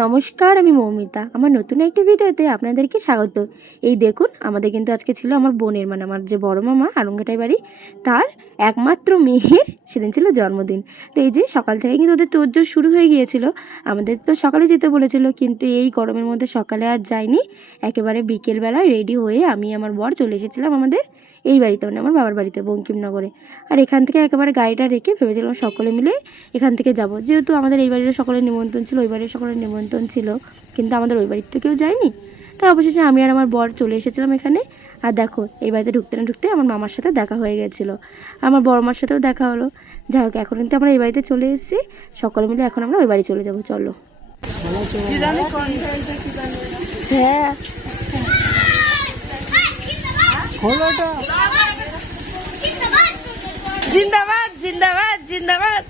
নমস্কার, আমি মৌমিতা। আমার নতুন একটি ভিডিওতে আপনাদেরকে স্বাগত। এই দেখুন, আমাদের কিন্তু আজকে ছিল আমার বোনের, মানে আমার যে বড় মামা আরঙ্গাটাই বাড়ি, তার একমাত্র মেয়ের সেদিন ছিল জন্মদিন। তো এই যে সকাল থেকে কিন্তু ওদের তোড়জোড় শুরু হয়ে গিয়েছিল। আমাদের তো সকালে যেতে বলেছিল, কিন্তু এই গরমের মধ্যে সকালে আর যাইনি। একেবারে বিকেলবেলায় রেডি হয়ে আমি আমার বর চলে এসেছিলাম আমাদের এই বাড়িতে, মানে আমার বাবার বাড়িতে বঙ্কিমনগরে। আর এখান থেকে একেবারে গাড়িটা রেখে ভেবেছিলাম সকলে মিলে এখান থেকে যাব, যেহেতু আমাদের এই বাড়ির সকলের নিমন্ত্রণ ছিল, ওই বাড়ির সকলের নিমন্ত্রণ ছিল, কিন্তু আমাদের ওই বাড়ির তো কেউ যায়নি। তো অবশেষে আমি আর আমার বর চলে এসেছিলাম এখানে। আর দেখো, এই বাড়িতে ঢুকতে না ঢুকতে আমার মামার সাথে দেখা হয়ে গেছিলো, আমার বড় মার সাথেও দেখা হলো। যাই হোক, এখন কিন্তু আমরা এই বাড়িতে চলে এসেছি, সকলে মিলে এখন আমরা ওই বাড়ি চলে যাবো। চলো। হ্যাঁ, জিন্দাবাদ জিন্দাবাদ জিন্দাবাদ।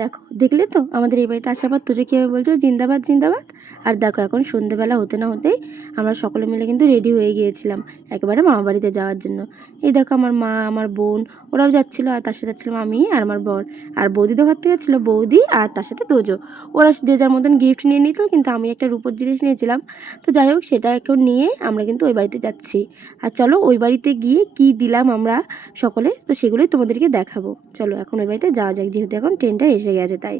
দেখো, দেখলে তো আমাদের এই বাড়িতে আসার পর তুই কীভাবে বলছো জিন্দাবাদ জিন্দাবাদ। আর দেখো, এখন সন্ধ্যেবেলা হতে না হতেই আমরা সকলে মিলে কিন্তু রেডি হয়ে গিয়েছিলাম একেবারে মামা বাড়িতে যাওয়ার জন্য। এই দেখো, আমার মা, আমার বোন, ওরাও যাচ্ছিলো, আর তার সাথে যাচ্ছিলাম আমি আর আমার বর। আর বৌদি তো ঘর থেকে ছিল, বৌদি আর তার সাথে তোজো। ওরা যে যার মতন গিফট নিয়ে নিয়েছিল, কিন্তু আমি একটা রূপোর জিনিস নিয়েছিলাম। তো যাই হোক, সেটা এখন নিয়ে আমরা কিন্তু ওই বাড়িতে যাচ্ছি। আর চলো, ওই বাড়িতে গিয়ে কি দিলাম আমরা সকলে, তো সেগুলোই তোমাদেরকে দেখাবো। চলো এখন ওই বাড়িতে যাওয়া যাক, যেহেতু এখন ট্রেনটা এসে গেছে তাই।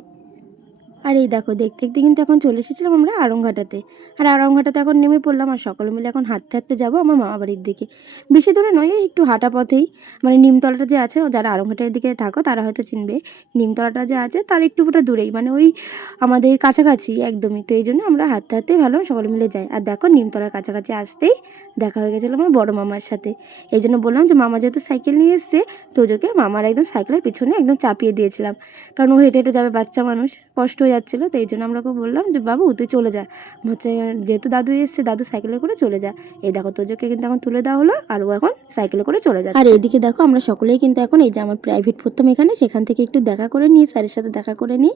আর এই দেখো, দেখতে দেখতে কিন্তু এখন চলে এসেছিলাম আমরা আড়ংঘাটাতে। আর আড়ংঘাটাতে এখন নেমে পড়লাম, আর সকলে মিলে এখন হাঁটতে হাঁটতে যাবো আমার মামা বাড়ির দিকে। বেশি দূরে নয়, একটু হাঁটা পথেই, মানে নিমতলাটা যে আছে, যারা আড়ংঘাটার দিকে থাকো তারা হয়তো চিনবে। নিমতলাটা যে আছে তার একটু ফুটা দূরেই, মানে ওই আমাদের কাছাকাছি একদমই। তো এই জন্য আমরা হাঁটতে হাঁটতেই ভালো সকলে মিলে যাই। আর দেখো, নিমতলার কাছাকাছি আসতেই দেখা হয়ে গেছিলো আমার বড় মামার সাথে। এই জন্য বললাম যে মামা যেহেতু সাইকেল নিয়ে এসছে, তোজোকে মামার একদম সাইকেলের পিছনে একদম চাপিয়ে দিয়েছিলাম, কারণ ও হেঁটে হেঁটে যাবে, বাচ্চা মানুষ, কষ্ট হয়ে যাচ্ছিলো। তো এই জন্য আমরা ওকে বললাম যে বাবু তুই চলে যা, হচ্ছে যেহেতু দাদু এসছে, দাদু সাইকেলে করে চলে যা। এই দেখো, তোজোকে কিন্তু এখন তুলে দেওয়া হলো, আর ও এখন সাইকেলে করে চলে যায়। আর এইদিকে দেখো, আমরা সকলেই কিন্তু এখন এই যে আমার প্রাইভেট পড়তাম এখানে, সেখান থেকে একটু দেখা করে নিই, স্যারের সাথে দেখা করে নিই।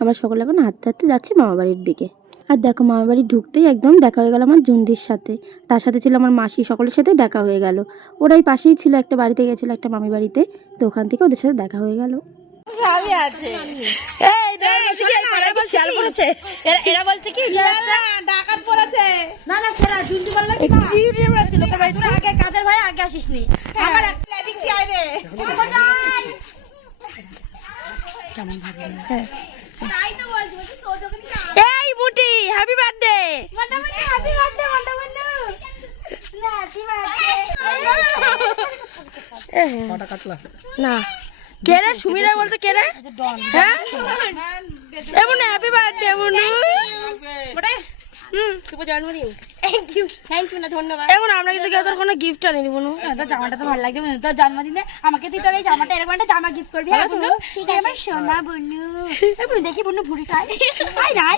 আমরা সকলে এখন হাঁটতে হাঁটতে যাচ্ছি মামা বাড়ির দিকে। আর দেখো, মামা বাড়ি ঢুকতেই একদম দেখা হয়ে গেল আমার জুন্দির সাথে, তার সাথে ছিল আমার মাসি, সকলের সাথে দেখা হয়ে গেল। ওরাই পাশেই ছিল, একটা বাড়িতে গেছিলো, একটা মামি বাড়িতে, তো ওখান থেকে ওদের সাথে দেখা হয়ে গেল। এরা বলছে কি ডাকাত পড়েছে, না না সেরা জুন্ডি বলল কি ছিল তোর ভাই, তোরা আগে কাজের ভাই আগে আসিসনি, আমার প্ল্যানিং কি আইবে কেমন ভাবে। হ্যাঁ, তাই তো বলছি তো যখন এই বুটি happy birthday, happy birthday, happy birthday না, হ্যাপি বার্থডে। কটা কাটলা না কে রে? সুমিরা বলছে কে রে? হ্যাঁ, এমন হ্যাপি বার্থডে মনু, বড়ে শুভ জন্মদিন। থ্যাংক ইউ না, ধন্যবাদ। এমন আমরা কিন্তু কেউ তোর কোনো গিফট আনিনি বনু। তোর জামাটা তো ভালো লাগছে, তোর জন্মদিনে আমাকে তুই তোর এই জামাটা এরকম একটা জামা গিফট করবি। হ্যাঁ বনু, ঠিক আছে আমার সোনা বনু। বনু দেখি বনু ভুড়ি খায়, আই নাই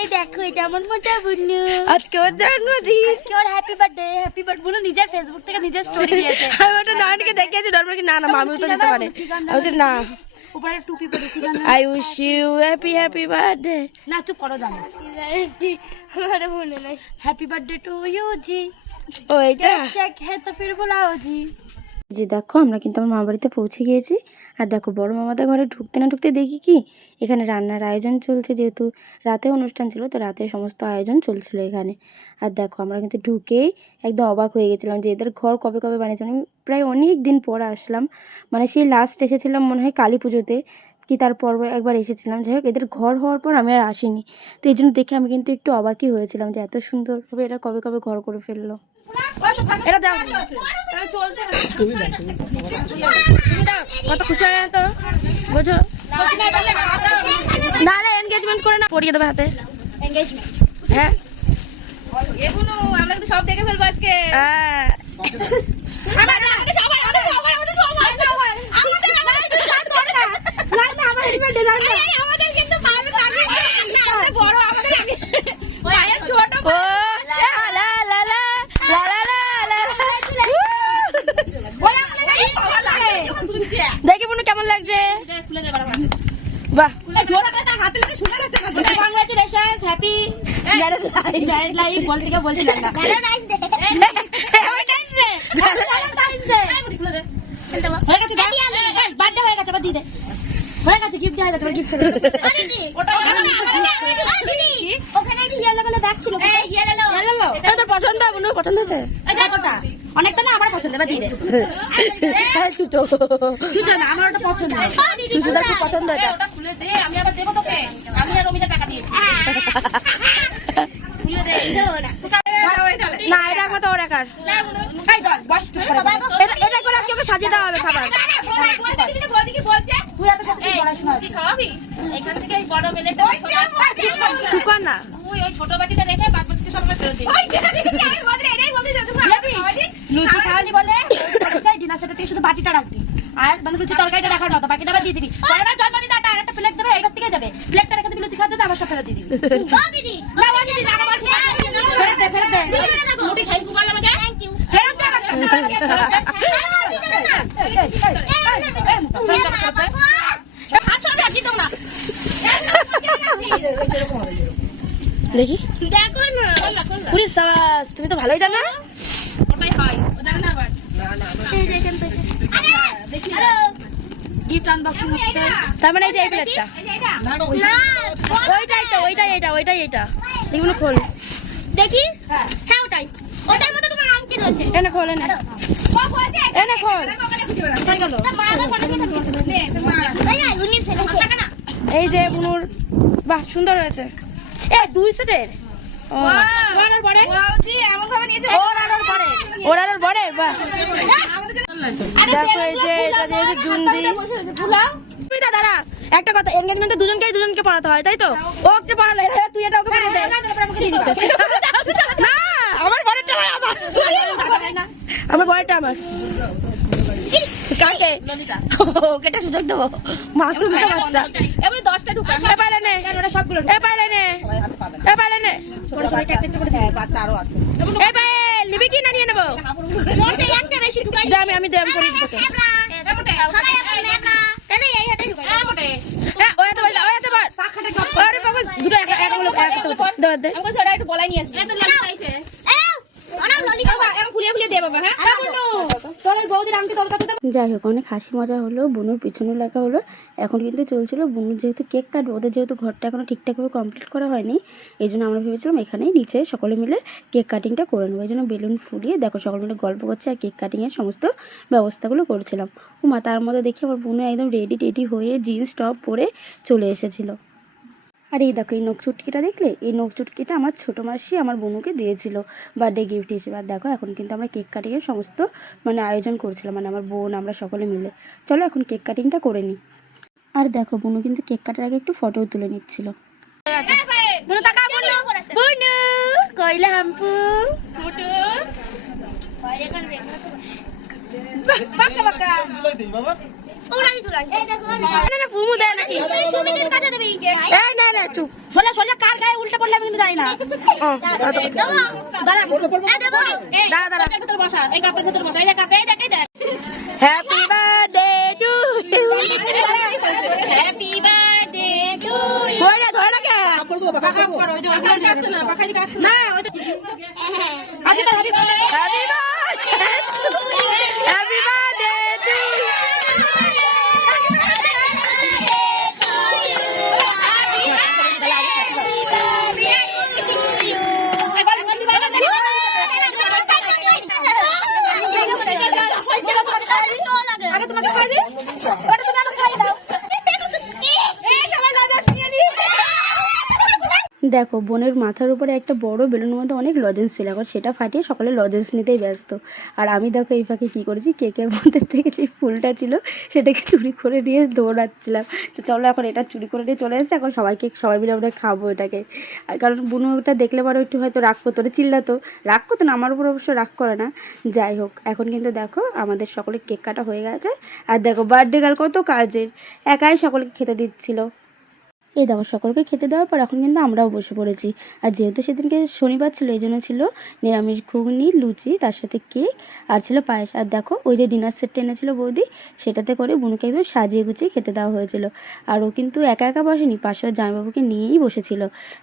এই দেখো, এটা আমার মোটা বনু, আজকে ওর জন্মদিন, আজকে ওর হ্যাপি বার্থডে। হ্যাপি বার্থডে বনু নিজের ফেসবুক থেকে নিজের স্টোরি দিয়েছে। আমি ওটা নানকে দেখিয়েছি, ডরবার কি না না মামিও তো দিতে পারে। আমি না উপরে টুপি পরেছি, I wish you happy happy birthday. না চুপ করো, জানো আমারে মনে নাই। হ্যাপি বার্থডে টু ইউ জি, ও এটা শেখ হ্যাঁ তো ফির বুলাও জি। যে দেখো, আমরা কিন্তু আমার মামা বাড়িতে পৌঁছে গিয়েছি। আর দেখো, বড় মামাদের ঘরে ঢুকতে না ঢুকতে দেখি কি এখানে রান্নার আয়োজন চলছে, যেহেতু রাতে অনুষ্ঠান ছিল, তো রাতে সমস্ত আয়োজন চলছিল এখানে। আর দেখো, আমরা কিন্তু ঢুকেই একদম অবাক হয়ে গেছিলাম যে এদের ঘর কবে কবে বানিয়েছে। আমি প্রায় অনেক দিন পর আসলাম, মানে সেই লাস্ট এসেছিলাম মনে হয় কালী পুজোতে, কি তারপর একবার এসেছিলাম। যাই হোক, এদের ঘর হওয়ার পর আমি আর আসিনি, তো এই জন্য দেখে আমি কিন্তু একটু অবাকই হয়েছিলাম যে এত সুন্দরভাবে এরা কবে কবে ঘর করে ফেললো। এটা দাও, কত খুশি হয় তো বুঝো। না এনগেজমেন্ট করে না, পরিয়ে দেবে হাতে এনগেজমেন্ট। হ্যাঁ, এগুলো আমরা কিন্তু সব দেখে ফেলবো আজকে। হ্যাঁ, আমাদের কিন্তু বড়, আমাদের ছোট দেখি বোন কেমন লাগছে। বাহ, কংগ্রাচুলেশনস, হ্যাপি ম্যারেজ লাইফ বলতে গিয়ে বলছিলাম না। বার্থডে হয়ে গেছে, বাদ দিয়ে দে। হয়ে গেছে গিফট দেওয়া যাবে গিফট করে ওটা দিদি ওখানে একটা ইয়েলো কালার ব্যাগ ছিল এই ইয়েলো এটা তোর পছন্দ বলু পছন্দ আছে এই দেখ ওটা অনেকটা না আমার পছন্দ বা দিয়ে দে হ্যাঁ ছুটো না আমার ওটা পছন্দ ছুটোটা খুব পছন্দ এটা খুলে দে আমি আবার দেব তোকে আমি আর রমিতা টাকা দিয়ে খুলে দে না এটা একমাত্র ওর একার এটা করে আজকে ওকে সাজিয়ে দেওয়া হবে খাবার তুই এত সাথে খাওয়াবি এখান থেকে এই বড় বেলে চুকার না তুই ওই ছোট বাটিটা রেখে বাদ বাকিটা সব ফেরত দিবি লুচি খাওয়ালি বলে ডিনার সেটা থেকে শুধু বাটিটা রাখবি আর মানে লুচি তরকারিটা রাখার মতো বাকিটা আবার দিয়ে দিবি পরের জন্মদিন আর একটা প্লেট দেবে এটার থেকে যাবে প্লেটটা রেখে দিবি লুচি খাওয়া যাবে আবার সব ফেরত দিয়ে দিবি দিদি না দিদি না ফেরত দে মুটি খাই কুমার আমাকে থ্যাংক ইউ ফেরত দে দেখি দেখো না পুরি সাবাস তুমি তো ভালোই জানো ওটাই হয় ও জানে না আবার না দেখি গিফট আনবক্সিং হচ্ছে তার মানে এই যে এই প্লেটটা না ওইটাই এটা এগুলো খোল দেখি হ্যাঁ ওটাই ওটার মধ্যে তোমার নাম কি রয়েছে এনে খোল এনে খোল কই গেল এই যে বুনুর বাহ সুন্দর হয়েছে এ দুই সেটের একটা কথা এনগেজমেন্টে দুজনকে পড়াতে হয় তাই তো ও একটা পড়ালে তুই এটা ওকে পড়াতে না আমার বড়টা আমার বড়টা আমার কাকে ওকেটা সুযোগ দেবো মাসুম বাচ্চা এবারে 10টা ঢুকা এ পাইলে নে ওটা সবগুলো এ পাইলে নে বাচ্চা আরো আছে এ পাই নিবি কি না নিয়ে নেব মোটে একটা বেশি ঢুকাই দে আমি দেব করে দিতে সবাই এখন একা কেন এই হাতে ঢুকাই মোটে এ ওই এত বার পাখাটা আরে বাবা দুটো এক দে আমাকে সেটা একটু বলাই নিয়ে আসবি এত লাল খাইছে যাই হোক অনেক হাসি মজা হলো বুনুর পিছনে লেখা হলো এখন কিন্তু চলছিল বুনুর যেহেতু কেক কাটবে ওদের যেহেতু ঘরটা এখনো ঠিকঠাকভাবে কমপ্লিট করা হয়নি এই জন্য আমরা ভেবেছিলাম এখানেই নিচে সকলে মিলে কেক কাটিংটা করে নেবো এই জন্য বেলুন ফুলিয়ে দেখো সকলে মিলে গল্প করছে আর কেক কাটিংয়ের সমস্ত ব্যবস্থাগুলো করছিলাম ও মা তার মধ্যে দেখি আমার বুনু একদম রেডি হয়ে জিন্স টপ পরে চলে এসেছিলো আর এই দেখো এই নখ চুটকিটা দেখলে এই নখ চুটকিটা আমার ছোটো মাসি আমার বোনুকে দিয়েছিল বার্থডে গিফট হিসেবে আর দেখো এখন কিন্তু আমরা কেক কাটিংয়ের সমস্ত মানে আয়োজন করছিলাম মানে আমার বোন আমরা সকলে মিলে চলো এখন কেক কাটিংটা করে নিই আর দেখো বোনু কিন্তু কেক কাটার আগে একটু ফটোও তুলে নিচ্ছিল কার গায়ে উল্টে পড়লে আমি কিন্তু জানি না happy birthday to you happy birthday to you ধরে না কে না happy birthday happy birthday to দেখো বোনের মাথার উপরে একটা বড় বেলুনের মধ্যে অনেক লজেন্স ছিল এখন সেটা ফাটিয়ে সকালে লজেন্স নিতেই ব্যস্ত আর আমি দেখো এই ফাঁকে কী করেছি কেকের মধ্যে থেকে যে ফুলটা ছিল সেটাকে চুরি করে নিয়ে দৌড়াচ্ছিলাম তো চলো এখন এটা চুরি করে নিয়ে চলে এসেছে এখন সবাই মিলে আমরা খাবো এটাকে আর কারণ বুনু ওটা দেখলে পরে একটু হয়তো রাগ করতো ওটা চিল্লাতো রাগ করতো না আমার উপর অবশ্য রাগ করে না যাই হোক এখন কিন্তু দেখো আমাদের সকলে কেক কাটা হয়ে গেছে আর দেখো বার্থডে গার্ল কত কাজের একাই সকলকে খেতে দিচ্ছিল এই দেখো সকলকে খেতে দেওয়ার পর এখন কিন্তু আমরাও বসে পড়েছি আর যেহেতু সেদিনকে শনিবার ছিল এই জন্য ছিল নিরামিষ ঘুগনি লুচি তার সাথে কেক আর ছিল পায়েস আর দেখো ওই যে ডিনার সেটটা এনেছিল বৌদি সেটাতে করে বুনুকে একদম সাজিয়ে গুছিয়ে খেতে দেওয়া হয়েছিল আর ও কিন্তু একা একা বসেনি পাশে ওর জামাইবাবুকে নিয়েই বসেছিল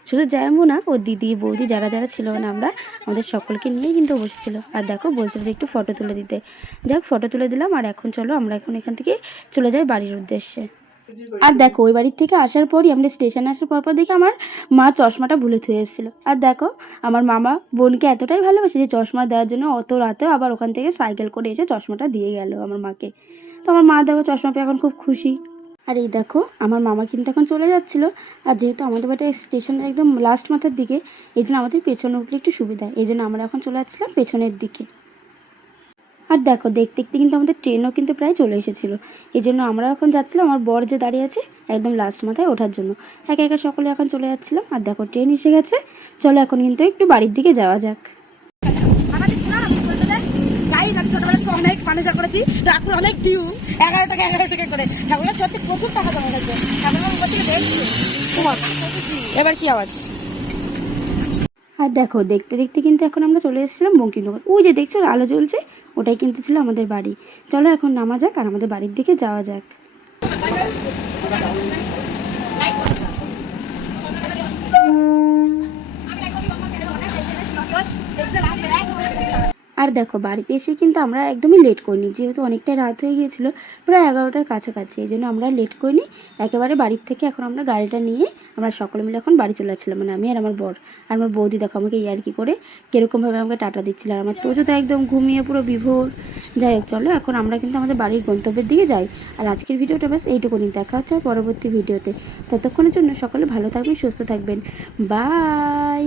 শুধু জামাইবাবু না ওর দিদি বৌদি যারা ছিল না আমরা আমাদের সকলকে নিয়েই কিন্তু বসেছিল আর দেখো বলছিল যে একটু ফটো তুলে দিতে যাক ফটো তুলে দিলাম আর এখন চলো আমরা এখন এখান থেকে চলে যাই বাড়ির উদ্দেশ্যে আর দেখো ওই বাড়ির থেকে আসার পরই আমরা স্টেশনে আসার পর দেখি আমার মা চশমাটা ভুলে থুয়ে এসেছিলো। আর দেখো আমার মামা বোনকে এতটাই ভালোবাসে যে চশমা দেওয়ার জন্য অত রাতেও আবার ওখান থেকে সাইকেল করে এসে চশমাটা দিয়ে গেল আমার মাকে। তো আমার মা দেখো চশমা পেয়ে এখন খুব খুশি। আর এই দেখো আমার মামা কিন্তু এখন চলে যাচ্ছিলো। আর যেহেতু আমাদের বাড়িটা স্টেশনের একদম লাস্ট মাথার দিকে, এই জন্য আমাদের পেছনে উঠলে একটু সুবিধা, এই জন্য আমরা এখন চলে যাচ্ছিলাম পেছনের দিকে। আর দেখো দেখতে দেখতে কিন্তু আমাদের ট্রেনও কিন্তু প্রায় চলে এসেছিলো। এই জন্য আমরা এখন যাচ্ছিলাম আমার বর যে দাঁড়িয়ে আছে একদম লাস্ট মাথায় ওঠার জন্য, একা একা সকলে এখন চলে যাচ্ছিলাম। আর দেখো ট্রেন এসে গেছে, চলো এখন কিন্তু একটু বাড়ির দিকে যাওয়া যাক। অনেক মানুষ করেছি ঠাকুর অনেক ডিউ 11 টাকা করে ঠাকুরের সত্যি প্রচুর টাকা জমা গেছে। এবার কি আওয়াজ। আর দেখো দেখতে দেখতে কিন্তু এখন আমরা চলে এসেছিলাম বঙ্কিমনগর। ওই যে দেখছো আলো জ্বলছে, ওটাই কিন্তু ছিল আমাদের বাড়ি। চলো এখন নামা যাক আর আমাদের বাড়ির দিকে যাওয়া যাক। আর দেখো বাড়িতে এসে কিন্তু আমরা একদমই লেট করিনি, যেহেতু অনেকটাই রাত হয়ে গিয়েছিলো, প্রায় 11টার কাছাকাছি। এই জন্য আমরা লেট করিনি, একেবারে বাড়ির থেকে এখন আমরা গাড়িটা নিয়ে আমরা সকলে মিলে এখন বাড়ি চলে যাচ্ছিলাম, মানে আমি আর আমার বর। আর আমার বৌদি দেখো আমাকে ইয়ার্কি করে কীরকমভাবে আমাকে টাটা দিচ্ছিল, আর আমার তোজো তো একদম ঘুমিয়ে পুরো বিভোর। যাই হোক চলো এখন আমরা কিন্তু আমাদের বাড়ির গন্তব্যের দিকে যাই। আর আজকের ভিডিওটা ব্যাস এইটুকুনি, দেখা হচ্ছে পরবর্তী ভিডিওতে। ততক্ষণের জন্য সকলে ভালো থাকবেন, সুস্থ থাকবেন, বাই।